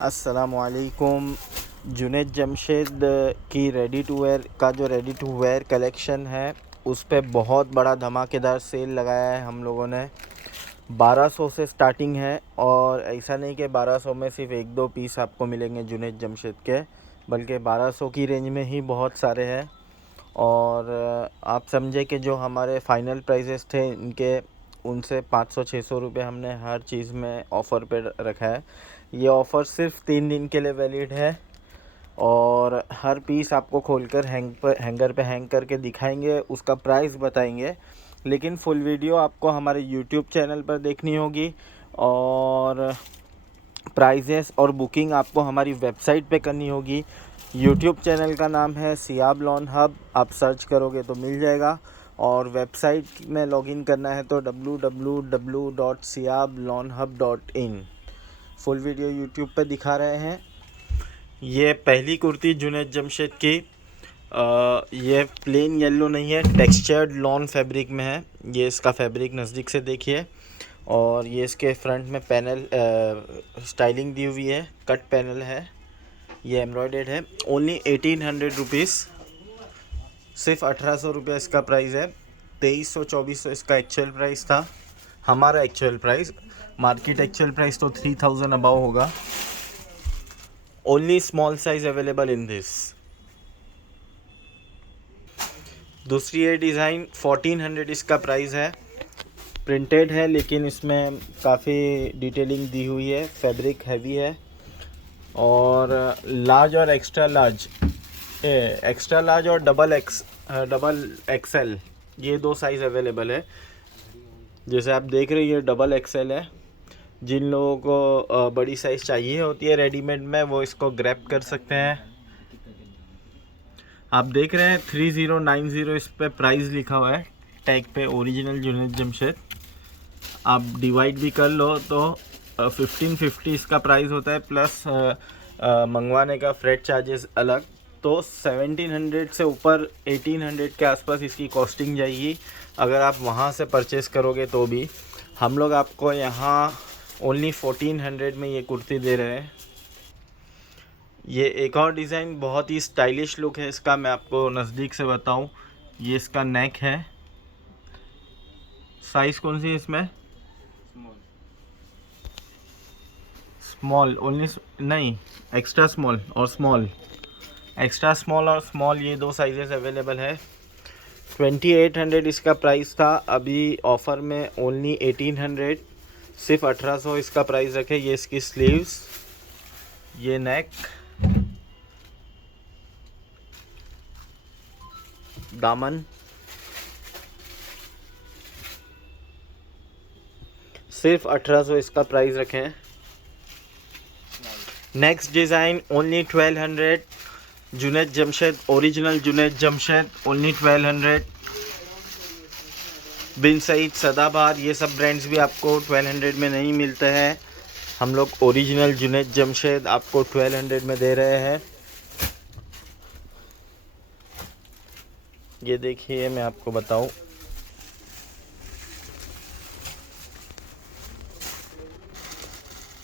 अस्सलामुअलैकुम। जुनैद जमशेद की ready to where का जो रेडी टू वेयर कलेक्शन है उस पे बहुत बड़ा धमाकेदार सेल लगाया है हम लोगों ने। 1200 से स्टार्टिंग है और ऐसा नहीं कि 1200 में सिर्फ एक दो पीस आपको मिलेंगे जुनैद जमशेद के, बल्कि 1200 की रेंज में ही बहुत सारे हैं। और आप समझे कि जो हमारे फाइनल प्राइसेस थे इनके, उनसे 500-600 रुपये हमने हर चीज़ में ऑफ़र पे रखा है। ये ऑफ़र सिर्फ 3 दिन के लिए वैलिड है और हर पीस आपको खोलकर हैंगर पे हैंग करके दिखाएंगे, उसका प्राइस बताएंगे। लेकिन फुल वीडियो आपको हमारे यूट्यूब चैनल पर देखनी होगी और प्राइजेस और बुकिंग आपको हमारी वेबसाइट पे करनी होगी। यूट्यूब चैनल का नाम है सियाब लॉन हब, आप सर्च करोगे तो मिल जाएगा। और वेबसाइट में लॉगिन करना है तो www.siyablonhub.in। फुल वीडियो यूट्यूब पे दिखा रहे हैं। ये पहली कुर्ती जुनैद जमशेद की, ये प्लेन येलो नहीं है, टेक्सचर्ड लॉन फैब्रिक में है। ये इसका फैब्रिक नज़दीक से देखिए। और ये इसके फ्रंट में पैनल स्टाइलिंग दी हुई है, कट पैनल है, ये एम्ब्रॉयडर्ड है। ओनली 1800 रुपीज़, सिर्फ 1800 रुपये इसका प्राइस है। 2300-2400 इसका एक्चुअल प्राइस था, हमारा actual price. Market actual price तो 3000 अबाव होगा। Only small size available in this. दूसरी ये डिज़ाइन 1400 इसका प्राइस है। प्रिंटेड है लेकिन इसमें काफ़ी डिटेलिंग दी हुई है, फैब्रिक हैवी है। और लार्ज और एक्स्ट्रा लार्ज और डबल एक्सएल, ये दो साइज़ अवेलेबल है। जैसे आप देख रहे हैं ये डबल एक्सएल है। जिन लोगों को बड़ी साइज़ चाहिए होती है रेडीमेड में, वो इसको ग्रैब कर सकते हैं। आप देख रहे हैं 3090 इस पे प्राइस लिखा हुआ है टैग पे, ओरिजिनल जुनैद जमशेद। आप डिवाइड भी कर लो तो 1550 इसका प्राइस होता है, प्लस मंगवाने का फ्रेट चार्जेस अलग। तो 1700 से ऊपर 1800 के आसपास इसकी कॉस्टिंग जाएगी अगर आप वहाँ से परचेज़ करोगे तो भी। हम लोग आपको यहाँ ओनली 1400 में ये कुर्ती दे रहे हैं। ये एक और डिज़ाइन, बहुत ही स्टाइलिश लुक है इसका, मैं आपको नज़दीक से बताऊं। ये इसका नेक है। साइज़ कौन सी है इसमें? स्मॉल ओनली, नहीं, एक्स्ट्रा स्मॉल और स्मॉल। एक्स्ट्रा स्मॉल और स्मॉल ये दो साइजेस अवेलेबल है। 2800 इसका प्राइस था, अभी ऑफ़र में ओनली 1800, सिर्फ 1800 इसका प्राइस रखे। ये इसकी स्लीव्स, ये नेक, दामन, सिर्फ 1800 इसका प्राइस रखे हैं। Next design only 1200, Junaid Jamshed, original Junaid Jamshed, only 1200। बिन सईद, सदाबहार, ये सब ब्रांड्स भी आपको 1200 में नहीं मिलते हैं। हम लोग ओरिजिनल जुनैद जमशेद आपको 1200 में दे रहे हैं। ये देखिए, मैं आपको बताऊं,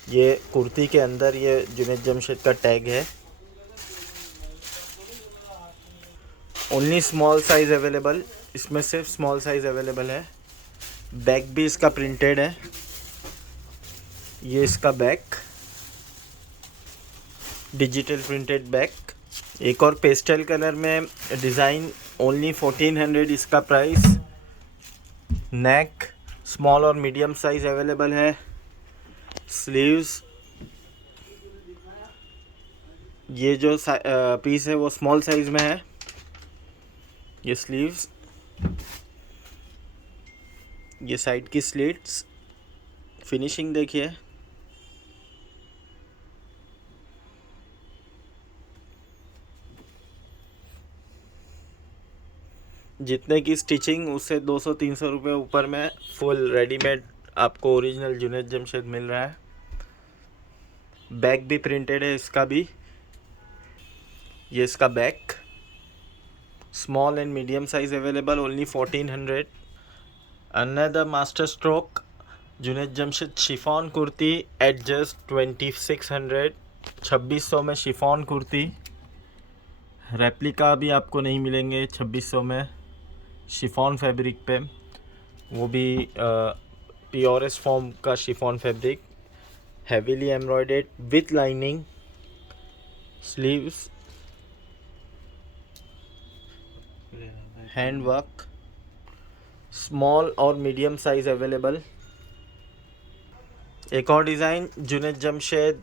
ये कुर्ती के अंदर ये जुनैद जमशेद का टैग है। ओनली स्मॉल साइज़ अवेलेबल, इसमें सिर्फ स्मॉल साइज़ अवेलेबल है। बैक भी इसका प्रिंटेड है, ये इसका बैक, डिजिटल प्रिंटेड बैक। एक और पेस्टल कलर में डिज़ाइन, ओनली 1400 इसका प्राइस। नेक स्मॉल और मीडियम साइज़ अवेलेबल है। स्लीव्स, ये जो पीस है वो स्मॉल साइज़ में है। ये स्लीव्स, ये साइड की स्लिट्स, फिनिशिंग देखिए। जितने की स्टिचिंग उससे 200-300 रुपये ऊपर में फुल रेडीमेड आपको ओरिजिनल जुनैद जमशेद मिल रहा है। बैक भी प्रिंटेड है इसका भी। ये इसका back, small and medium size available, only 1400। Another master stroke Junaid Jamshed chiffon kurti at just 2600। 2600 में शिफॉन कुर्ती, रेप्लिका भी आपको नहीं मिलेंगे 2600 में शिफॉन फैब्रिक पे, वो भी प्योरेस्ट फॉर्म का chiffon fabric, heavily embroidered with lining, sleeves, hand work, small और मीडियम साइज अवेलेबल। एक और design Junaid Jamshed,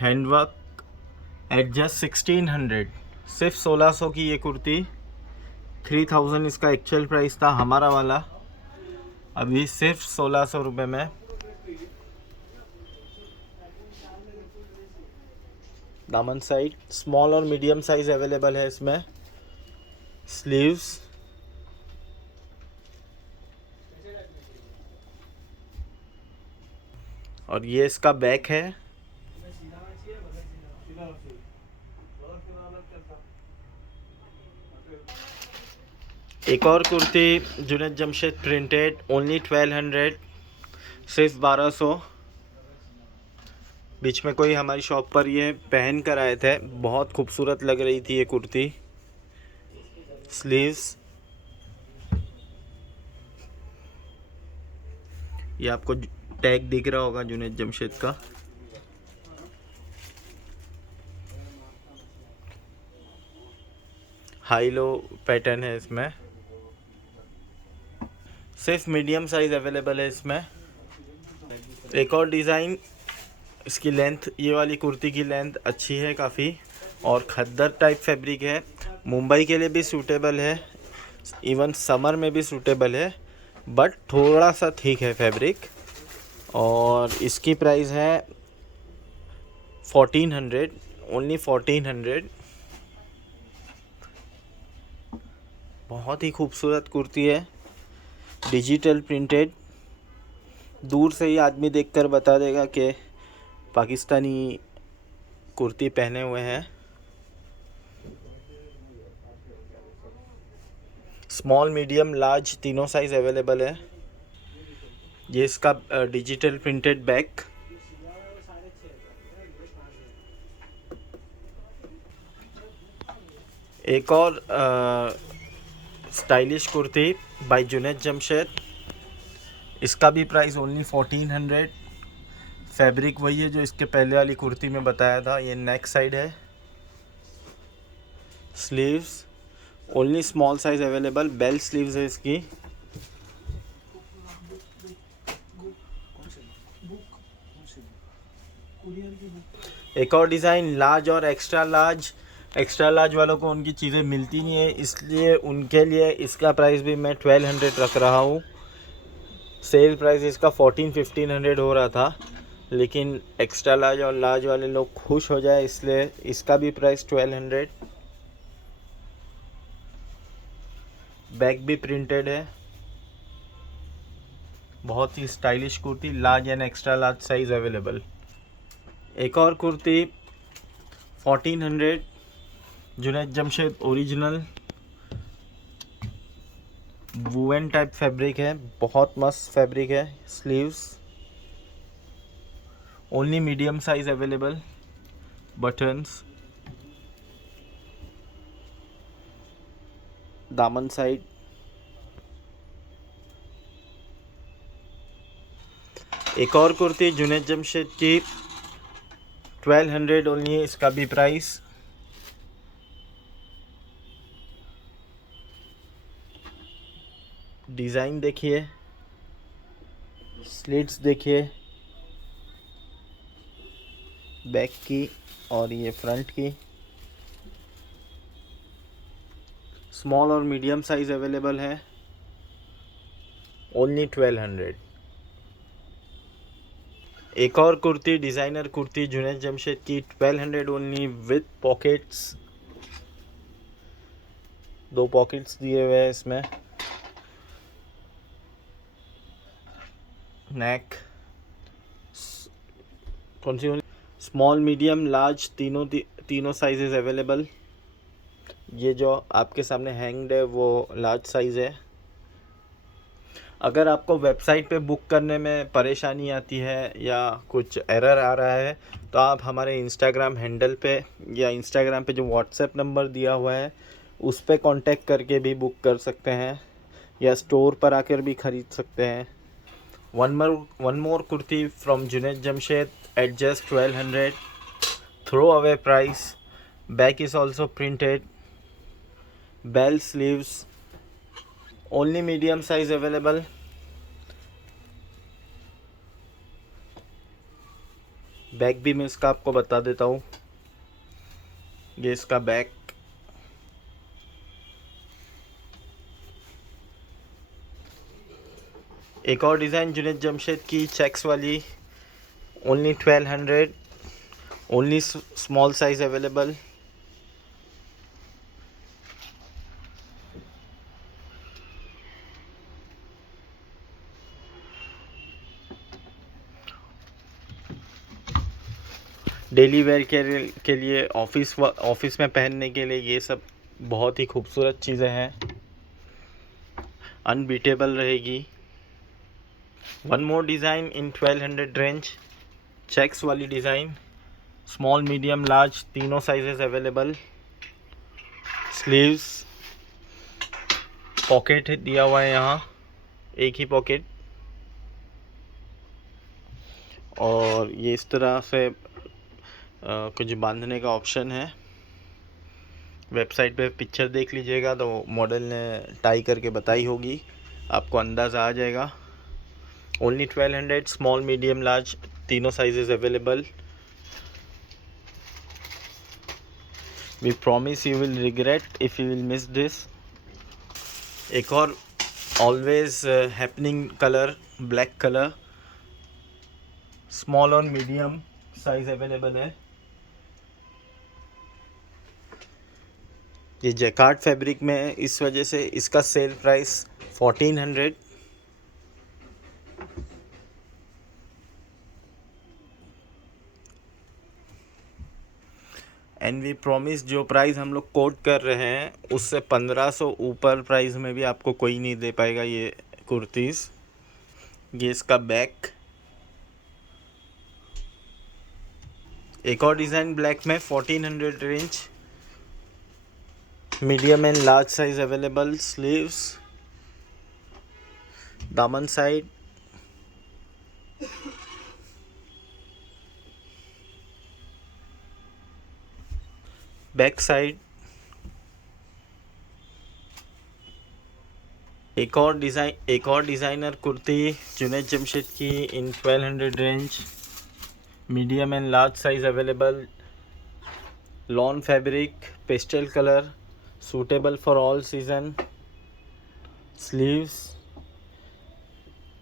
hand work at just 1600, सिर्फ 1600 की ये कुर्ती, 3000 इसका एक्चुअल प्राइस था हमारा वाला, अभी सिर्फ 1600 रुपये में। दामन साइड स्मॉल और मीडियम साइज अवेलेबल है इसमें, स्लीव्स, और ये इसका बैक है। एक और कुर्ती जुनैद जमशेद प्रिंटेड, ओनली 1200, सिर्फ 1200। बीच में कोई हमारी शॉप पर ये पहन कर आए थे, बहुत खूबसूरत लग रही थी ये कुर्ती। स्लीव्स, ये आपको टैग दिख रहा होगा जुनैद जमशेद का। हाई लो पैटर्न है इसमें, सिर्फ मीडियम साइज अवेलेबल है इसमें। एक और डिज़ाइन, इसकी लेंथ, ये वाली कुर्ती की लेंथ अच्छी है काफ़ी, और खद्दर टाइप फैब्रिक है, मुंबई के लिए भी सूटेबल है, इवन समर में भी सूटेबल है, बट थोड़ा सा ठीक है फैब्रिक। और इसकी प्राइस है 1400, ओनली 1400। बहुत ही खूबसूरत कुर्ती है, डिजिटल प्रिंटेड, दूर से ही आदमी देखकर बता देगा कि पाकिस्तानी कुर्ती पहने हुए हैं। स्मॉल, मीडियम, लार्ज तीनों साइज़ अवेलेबल है। ये इसका डिजिटल प्रिंटेड बैक, एक और स्टाइलिश कुर्ती बाय जुनैद जमशेद, इसका भी प्राइस ओनली 1400। फैब्रिक वही है जो इसके पहले वाली कुर्ती में बताया था। ये नेक साइड है, sleeves only small size available, bell sleeves है इसकी। एक और डिज़ाइन लार्ज और एक्स्ट्रा लार्ज, एक्स्ट्रा लार्ज वालों को उनकी चीज़ें मिलती नहीं है, इसलिए उनके लिए इसका प्राइस भी मैं 1200 रख रहा हूँ। सेल प्राइस इसका 1400-1500 हो रहा था, लेकिन एक्स्ट्रा लार्ज और लार्ज वाले लोग खुश हो जाए इसलिए इसका भी प्राइस 1200। बैक भी प्रिंटेड है, बहुत ही stylish kurti, large and extra large size available. एक और kurti 1400, Junaid Jamshed original, woven type fabric है, बहुत मस्त फैब्रिक है। Sleeves only medium size available, buttons, दामन साइड, एक और कुर्ती जुनैद जमशेद की 1200 ओनली, इसका भी प्राइस। डिज़ाइन देखिए, स्लिट्स देखिए बैक की और ये फ्रंट की। स्मॉल और मीडियम साइज अवेलेबल है, ओनली 1200। एक और कुर्ती डिज़ाइनर कुर्ती जुनैद जमशेद की 1200 ओनली, विथ पॉकेट्स, 2 पॉकेट्स दिए हुए हैं इसमें। नेक कौन सी, स्मॉल, मीडियम, लार्ज तीनों साइजेस अवेलेबल। ये जो आपके सामने हैंग्ड है वो लार्ज साइज़ है। अगर आपको वेबसाइट पे बुक करने में परेशानी आती है या कुछ एरर आ रहा है तो आप हमारे इंस्टाग्राम हैंडल पे या इंस्टाग्राम पे जो व्हाट्सएप नंबर दिया हुआ है उस पे कांटेक्ट करके भी बुक कर सकते हैं या स्टोर पर आकर भी ख़रीद सकते हैं। One more kurti from Junaid Jamshed at just 1200, throw away price, back is also printed, bell sleeves, only medium size available. Back भी मैं इसका आपको बता देता हूँ, ये इसका बैक। एक और डिज़ाइन जुनैद जमशेद की चेक्स वाली, only 1200, only small size available. Daily wear के लिए ऑफिस में पहनने के लिए ये सब बहुत ही खूबसूरत चीज़ें हैं, अनबीटेबल रहेगी। One more design in 1200 range, checks वाली डिज़ाइन, स्मॉल मीडियम लार्ज तीनों साइजेस अवेलेबल। स्लीव्स, पॉकेट दिया हुआ है यहाँ, एक ही पॉकेट, और ये इस तरह से कुछ बांधने का ऑप्शन है। वेबसाइट पे पिक्चर देख लीजिएगा तो मॉडल ने टाई करके बताई होगी, आपको अंदाज़ा आ जाएगा। ओनली 1200, स्मॉल मीडियम लार्ज तीनों sizes available. We promise you will regret if you will miss this. एक और always happening colour, black colour, small और मीडियम साइज अवेलेबल है। ये जैकार्ड फैब्रिक में है, इस वजह से इसका sale price 1400। And we promise जो प्राइस हम लोग कोट कर रहे हैं उससे 1500 ऊपर प्राइस में भी आपको कोई नहीं दे पाएगा ये कुर्तीज़। ये इसका बैक। एक और डिज़ाइन ब्लैक में 1400 range, medium and large size available. Sleeves, दामन साइड, बैक साइड। एक और डिज़ाइनर कुर्ती जुनैद जमशेद की इन 1200 range, medium and large size available. Lawn fabric, pastel colour, suitable for all season. Sleeves,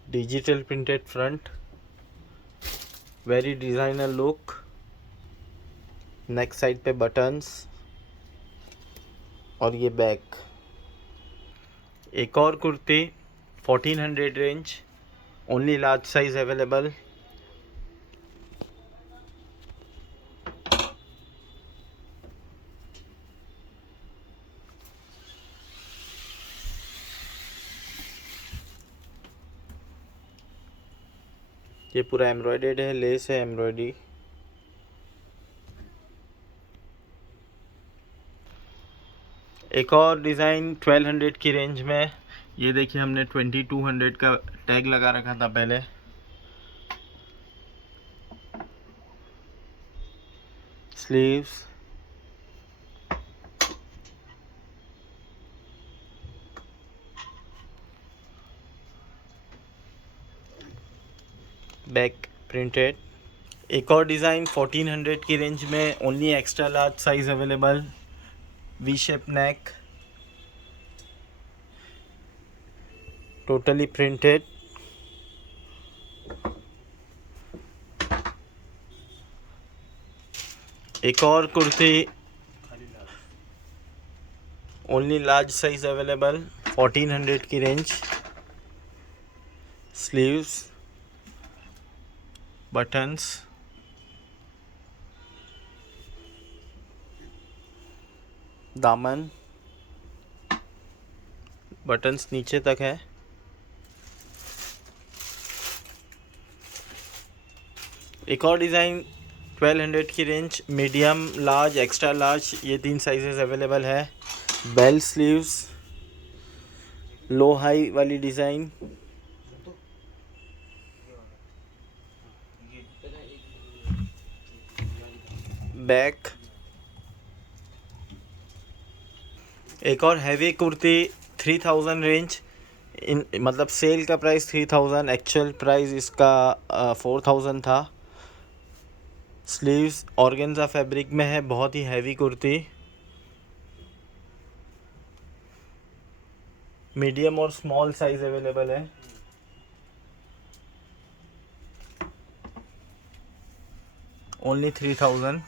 digital printed front, very designer look. Neck side पे buttons और ये back. एक और kurti 1400 range, only large size available. ये पूरा embroidered है, less है embroidery. एक और डिज़ाइन 1200 की रेंज में, ये देखिए हमने 2200 का टैग लगा रखा था पहले। Sleeves, back printed. एक और डिज़ाइन 1400 की रेंज में, only extra large size available. V shape नेक, टोटली प्रिंटेड। एक और kurti only large size available, 1400 की रेंज। स्लीव्स, बटन्स, दामन, बटन्स नीचे तक है। एक और डिज़ाइन 1200 की range, medium, large, extra large, ये 3 साइजेस अवेलेबल है। बेल स्लीव्स, लो हाई वाली डिज़ाइन, बैक। एक और हैवी कुर्ती 3000 रेंज, इन मतलब सेल का प्राइस 3000, एक्चुअल प्राइस इसका 4000 था। स्लीव्स ऑर्गेन्जा फैब्रिक में है, बहुत ही हैवी कुर्ती। मीडियम और स्मॉल साइज अवेलेबल है। ओनली 3000।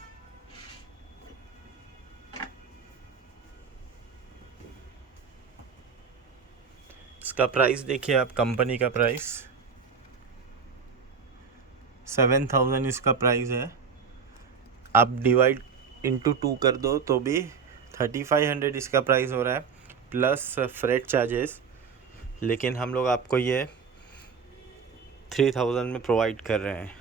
इसका प्राइस देखिए आप, कंपनी का प्राइस 7000 इसका प्राइस है। आप डिवाइड इंटू 2 कर दो तो भी 3500 इसका प्राइस हो रहा है, प्लस फ्रेट चार्जेस। लेकिन हम लोग आपको ये 3000 में प्रोवाइड कर रहे हैं।